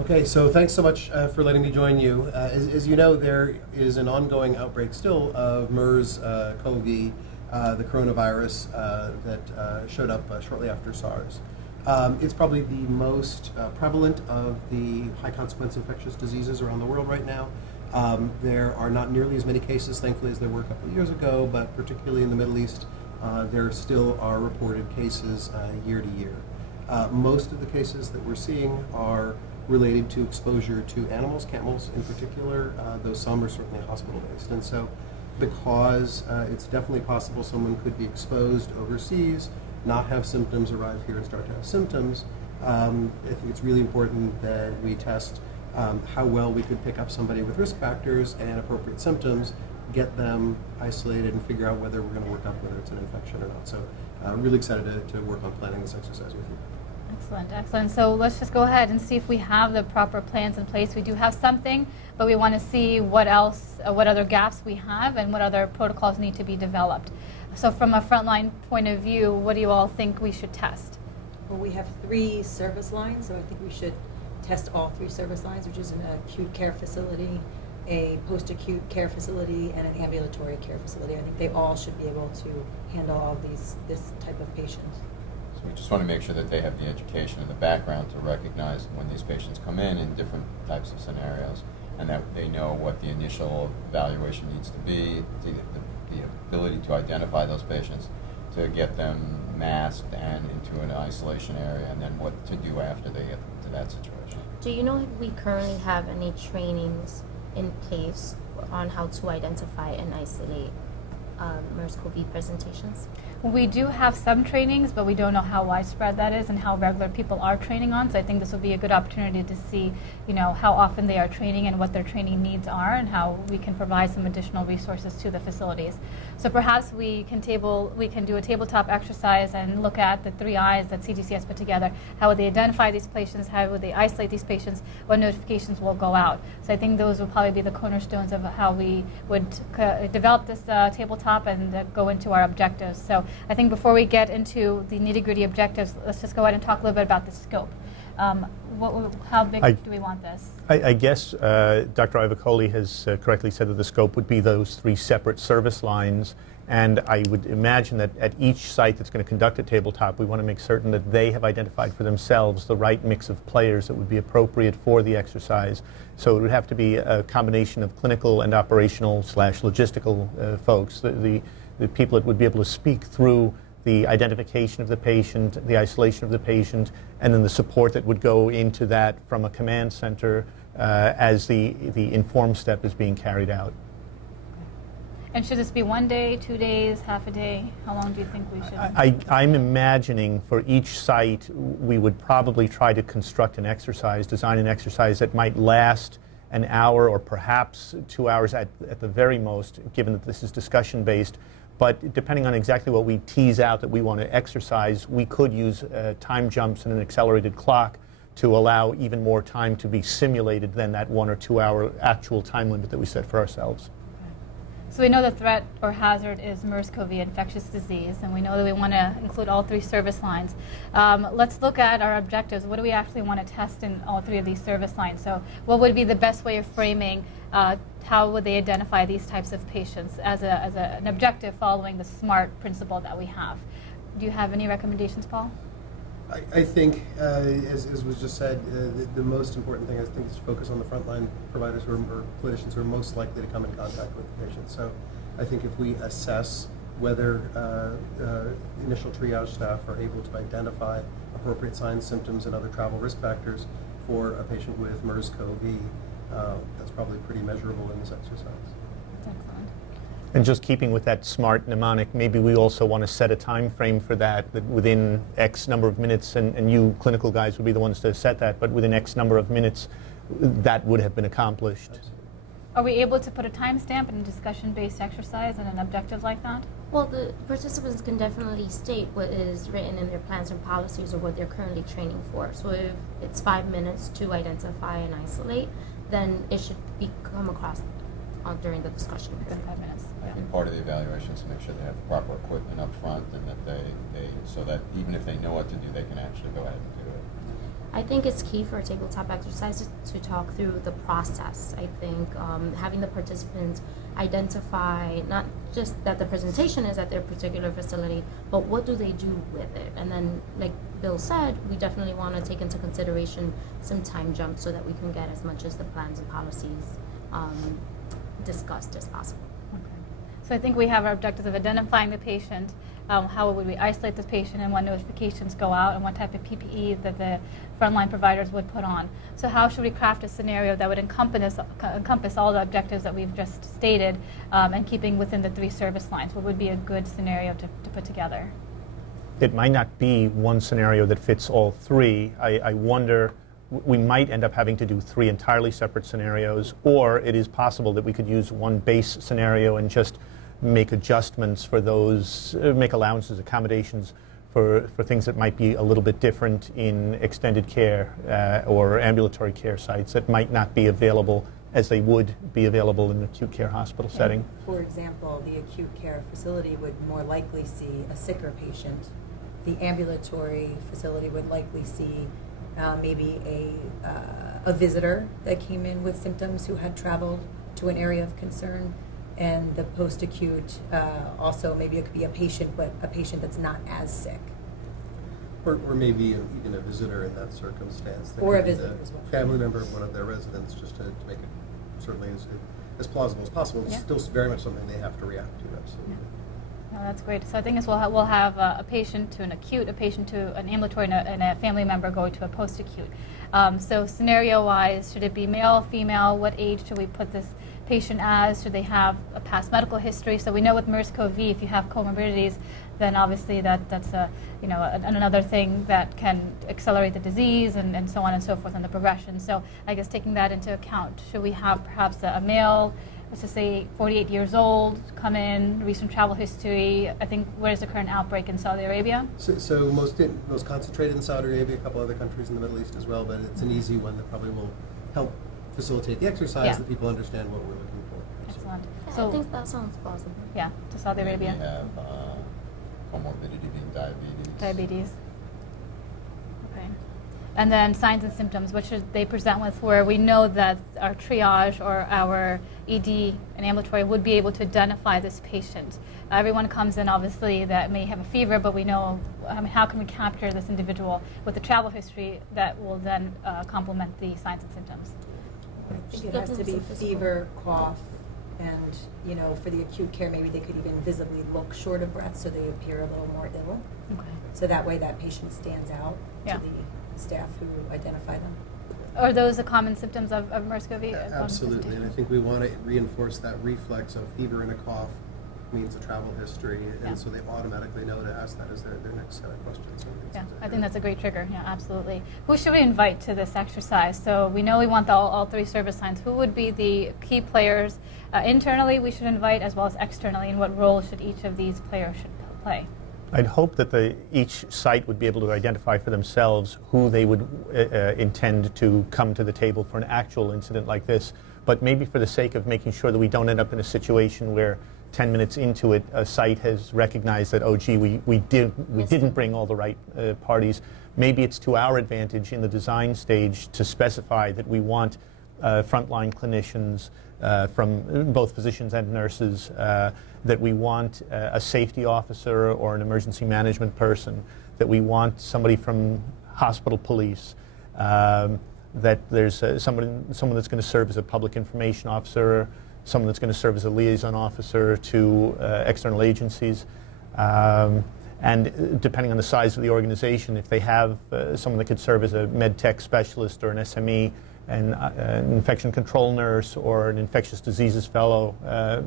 Okay, so thanks so much for letting me join you. As you know, there is an ongoing outbreak still of MERS-CoV, the coronavirus that showed up shortly after SARS. It's probably the most prevalent of the high-consequence infectious diseases around the world right now. There are not nearly as many cases, thankfully, as there were a couple of years ago, but particularly in the Middle East, there still are reported cases year to year. Most of the cases that we're seeing are related to exposure to animals, camels in particular, though some are certainly hospital-based. And so because it's definitely possible someone could be exposed overseas, not have symptoms, arrive here and start to have symptoms, I think it's really important that we test how well we could pick up somebody with risk factors and appropriate symptoms, get them isolated and figure out whether we're going to work up whether it's an infection or not. So really excited to work on planning this exercise with you. Excellent, excellent. So let's just go ahead and see if we have the proper plans in place. We do have something, but we want to see what else, what other gaps we have and what other protocols need to be developed. So from a frontline point of view, what do you all think we should test? Well, we have 3 service lines, so I think we should test all 3 service lines, which is an acute care facility, a post-acute care facility, and an ambulatory care facility. I think they all should be able to handle all this type of patient. We just want to make sure that they have the education and the background to recognize when these patients come in different types of scenarios, and that they know what the initial evaluation needs to be, the ability to identify those patients, to get them masked and into an isolation area, and then what to do after they get to that situation. Do you know if we currently have any trainings in place on how to identify and isolate MERS-CoV presentations? We do have some trainings, but we don't know how widespread that is and how regular people are training on. So I think this will be a good opportunity to see, how often they are training and what their training needs are, and how we can provide some additional resources to the facilities. So perhaps we can do a tabletop exercise and look at the 3 I's that CDC has put together. How would they identify these patients? How would they isolate these patients? What notifications will go out? So I think those will probably be the cornerstones of how we would develop this tabletop and go into our objectives. So I think before we get into the nitty-gritty objectives, let's just go ahead and talk a little bit about the scope. How big do we want this? I guess Dr. Ivacoli has correctly said that the scope would be those 3 separate service lines, and I would imagine that at each site that's going to conduct a tabletop, we want to make certain that they have identified for themselves the right mix of players that would be appropriate for the exercise. So it would have to be a combination of clinical and operational / logistical folks, the people that would be able to speak through the identification of the patient, the isolation of the patient, and then the support that would go into that from a command center as the informed step is being carried out. And should this be 1 day, 2 days, half a day? How long do you think we should? I'm imagining for each site we would probably try to construct an exercise, design an exercise that might last an hour or perhaps 2 hours at the very most, given that this is discussion-based. But depending on exactly what we tease out that we want to exercise, we could use time jumps and an accelerated clock to allow even more time to be simulated than that 1 or 2 hour actual time limit that we set for ourselves. So we know the threat or hazard is MERS-CoV, infectious disease, and we know that we want to include all 3 service lines. Let's look at our objectives. What do we actually want to test in all 3 of these service lines? So what would be the best way of framing how would they identify these types of patients as an objective following the SMART principle that we have? Do you have any recommendations, Paul? I think, as was just said, the most important thing I think is to focus on the frontline providers or clinicians who are most likely to come in contact with the patient. So I think if we assess whether initial triage staff are able to identify appropriate signs, symptoms, and other travel risk factors for a patient with MERS-CoV, that's probably pretty measurable in this exercise. That's excellent. And just keeping with that smart mnemonic, maybe we also want to set a time frame for that within X number of minutes, and you clinical guys would be the ones to set that, but within X number of minutes, that would have been accomplished. Are we able to put a timestamp in a discussion-based exercise and an objective like that? Well, the participants can definitely state what is written in their plans and policies or what they're currently training for. So if it's 5 minutes to identify and isolate, then it should come across during the discussion Within period. 5 minutes. I Yeah. think part of the evaluation is to make sure they have the proper equipment up front, and that they so that even if they know what to do, they can actually go ahead and do it. I think it's key for tabletop exercises to talk through the process. I think having the participants identify not just that the presentation is at their particular facility, but what do they do with it. And then, like Bill said, we definitely want to take into consideration some time jumps so that we can get as much as the plans and policies discussed as possible. Okay. So I think we have our objectives of identifying the patient, how would we isolate the patient, and what notifications go out, and what type of PPE that the frontline providers would put on. So how should we craft a scenario that would encompass all the objectives that we've just stated, and keeping within the 3 service lines? What would be a good scenario to put together? It might not be one scenario that fits all 3. I wonder, we might end up having to do 3 entirely separate scenarios, or it is possible that we could use one base scenario and just make adjustments for those, make allowances, accommodations for things that might be a little bit different in extended care or ambulatory care sites that might not be available as they would be available in an acute care hospital setting. For example, the acute care facility would more likely see a sicker patient. The ambulatory facility would likely see maybe a visitor that came in with symptoms who had traveled to an area of concern. And the post-acute, also maybe it could be a patient, but a patient that's not as sick. Or maybe even a visitor in that circumstance. That Or a could be visitor the as well. family member of one of their residents, just to make it certainly as plausible as possible. It's Yeah. still very much something they have to react to, absolutely. No, that's great. So I think we'll have a patient to an acute, a patient to an ambulatory, and a family member go to a post-acute. So scenario-wise, should it be male, female? What age should we put this patient as? Should they have a past medical history? So we know with MERS-CoV, if you have comorbidities, then obviously that's another thing that can accelerate the disease and so on and so forth and the progression. So I guess taking that into account, should we have perhaps a male, let's just say 48 years old, come in, recent travel history? I think, where's the current outbreak in Saudi Arabia? So most concentrated in Saudi Arabia, a couple other countries in the Middle East as well, but it's an easy one that probably will help facilitate the exercise, Yeah. that people understand what we're looking for. Excellent. Yeah, So I think that sounds plausible. yeah, to Saudi Arabia. We have comorbidity being diabetes. Diabetes. Okay. And then signs and symptoms, what should they present with, where we know that our triage or our ED and ambulatory would be able to identify this patient? Everyone comes in, obviously, that may have a fever, but we know, how can we capture this individual with a travel history that will then complement the signs and symptoms? I think it has to be Definitely physical. fever, cough, and, for the acute care, maybe they could even visibly look short of breath so they appear a little more ill. Okay. So that way that patient stands out Yeah. to the staff who identify them. Are those the common symptoms of MERS-CoV? Absolutely, and I think we want to reinforce that reflex of fever and a cough means a travel history, Yeah. and so they automatically know to ask that as their next set of questions. Yeah, I think that's a great trigger. Yeah, absolutely. Who should we invite to this exercise? So we know we want all 3 service lines. Who would be the key players internally we should invite, as well as externally, and what role should each of these players should play? I'd hope that each site would be able to identify for themselves who they would intend to come to the table for an actual incident like this. But maybe for the sake of making sure that we don't end up in a situation where 10 minutes into it, a site has recognized that, oh, gee, we didn't bring all the right parties. Maybe it's to our advantage in the design stage to specify that we want frontline clinicians from both physicians and nurses, that we want a safety officer or an emergency management person, that we want somebody from hospital police, that there's someone that's going to serve as a public information officer, someone that's going to serve as a liaison officer to external agencies, And depending on the size of the organization, if they have someone that could serve as a med tech specialist or an SME, an infection control nurse or an infectious diseases fellow,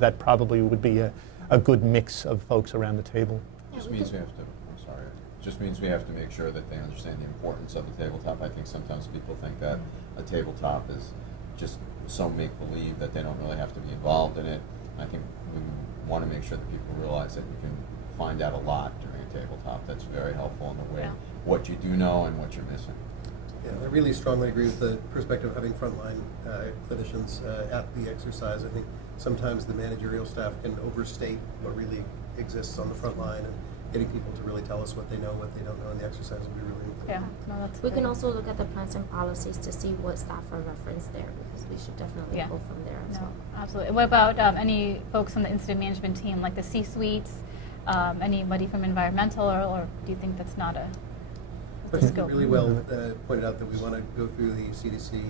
that probably would be a good mix of folks around the table. Just means we have to, I'm sorry, just means we have to make sure that they understand the importance of the tabletop. I think sometimes people think that a tabletop is just so make-believe that they don't really have to be involved in it. I think we want to make sure that people realize that you can find out a lot during a tabletop. That's very helpful in the way what you do know and what you're missing. Yeah, I really strongly agree with the perspective of having frontline clinicians at the exercise. I think sometimes the managerial staff can overstate what really exists on the front line, and getting people to really tell us what they know, what they don't know in the exercise would be really important. Yeah, no, that's We can great. also look at the plans and policies to see what staff are referenced there, because we should definitely Yeah. go from there as No, well. absolutely. What about any folks on the incident management team, like the C-suites, anybody from environmental, or do you think that's not a But you scope? really well pointed out that we want to go through the CDC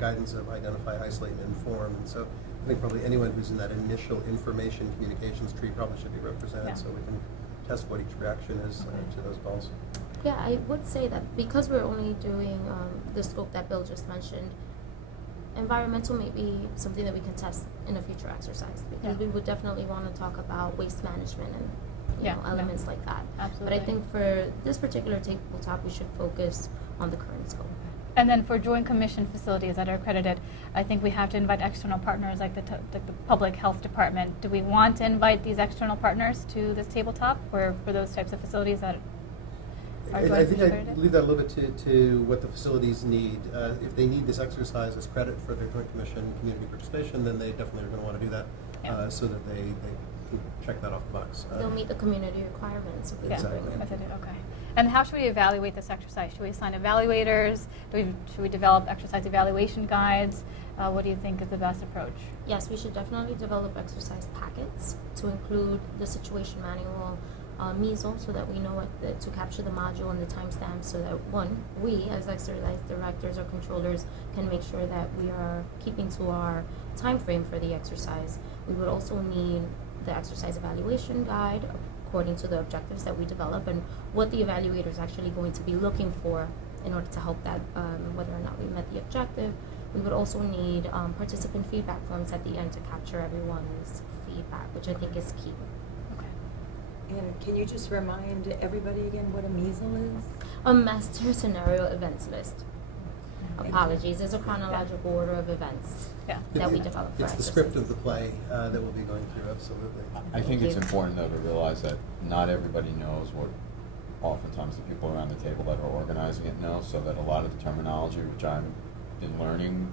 guidance of identify, isolate, and inform. And so I think probably anyone who's in that initial information communications tree probably should be represented, Yeah. so we can test what each reaction is to those balls. Yeah, I would say that because we're only doing the scope that Bill just mentioned, environmental may be something that we can test in a future exercise, because Yeah. we would definitely want to talk about waste management and Yeah, know, yeah. elements like that. Absolutely. But I think for this particular tabletop, we should focus on the current scope. And then for Joint Commission facilities that are accredited, I think we have to invite external partners like the Public Health Department. Do we want to invite these external partners to this tabletop for those types of facilities that are I Joint think Commission I accredited? leave that a little bit to what the facilities need. If they need this exercise as credit for their Joint Commission community participation, then they definitely are going to want to do that Yeah. so that they can check that off the box. They'll meet the community requirements. If we Yeah, can bring Exactly. them. as I did, okay. And how should we evaluate this exercise? Should we assign evaluators? Should we develop exercise evaluation guides? What do you think is the best approach? Yes, we should definitely develop exercise packets to include the situation manual, measles, so that we know to capture the module and the timestamps, so that we as exercise directors or controllers can make sure that we are keeping to our time frame for the exercise. We would also need the exercise evaluation guide according to the objectives that we develop and what the evaluator is actually going to be looking for in order to help that, whether or not we met the objective. We would also need participant feedback forms at the end to capture everyone's feedback, which I think is key. Okay. And can you just remind everybody again what a measles is? A master scenario events list. Apologies, there's a chronological order of events Yeah. that we develop for It's the script exercises. of the play that we'll be going through, absolutely. I think it's you. important, though, to realize that not everybody knows what oftentimes the people around the table that are organizing it know, so that a lot of the terminology, which I've been learning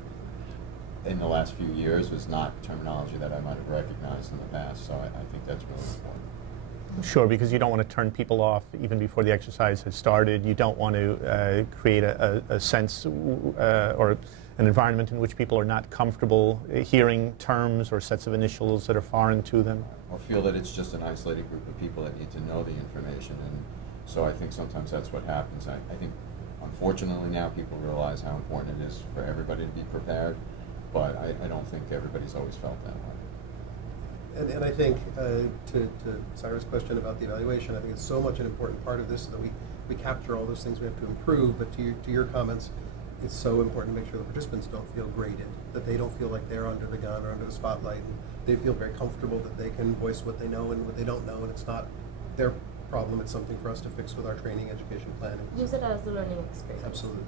in the last few years, was not terminology that I might have recognized in the past, so I think that's really important. Sure, because you don't want to turn people off even before the exercise has started. You don't want to create a sense or an environment in which people are not comfortable hearing terms or sets of initials that are foreign to them. Or feel that it's just an isolated group of people that need to know the information, and so I think sometimes that's what happens. I think, unfortunately, now people realize how important it is for everybody to be prepared, but I don't think everybody's always felt that way. And I think, to Cyrus' question about the evaluation, I think it's so much an important part of this that we capture all those things we have to improve, but to your comments, it's so important to make sure the participants don't feel graded, that they don't feel like they're under the gun or under the spotlight, and they feel very comfortable that they can voice what they know and what they don't know, and it's not their problem, it's something for us to fix with our training, education planning. Use it as a learning experience. Absolutely.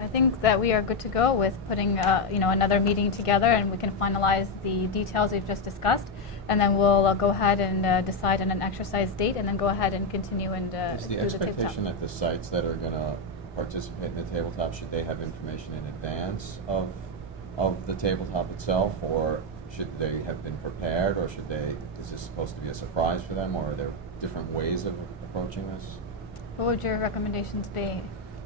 I think that we are good to go with putting another meeting together, and we can finalize the details we've just discussed, and then we'll go ahead and decide on an exercise date, and then go ahead and continue and Is do the the tabletop. expectation that the sites that are going to participate in the tabletop, should they have information in advance of the tabletop itself, or should they have been prepared, or is this supposed to be a surprise for them, or are there different ways of approaching this? What would your recommendations be?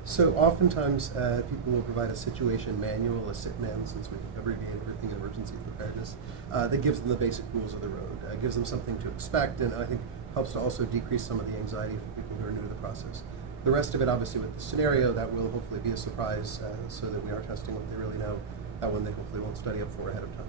So oftentimes, people will provide a situation manual, a SITMAN, since we abbreviate everything in emergency preparedness, that gives them the basic rules of the road, gives them something to expect, and I think helps to also decrease some of the anxiety for people who are new to the process. The rest of it, obviously, with the scenario, that will hopefully be a surprise, so that we are testing what they really know. That one they hopefully won't study up for ahead of time.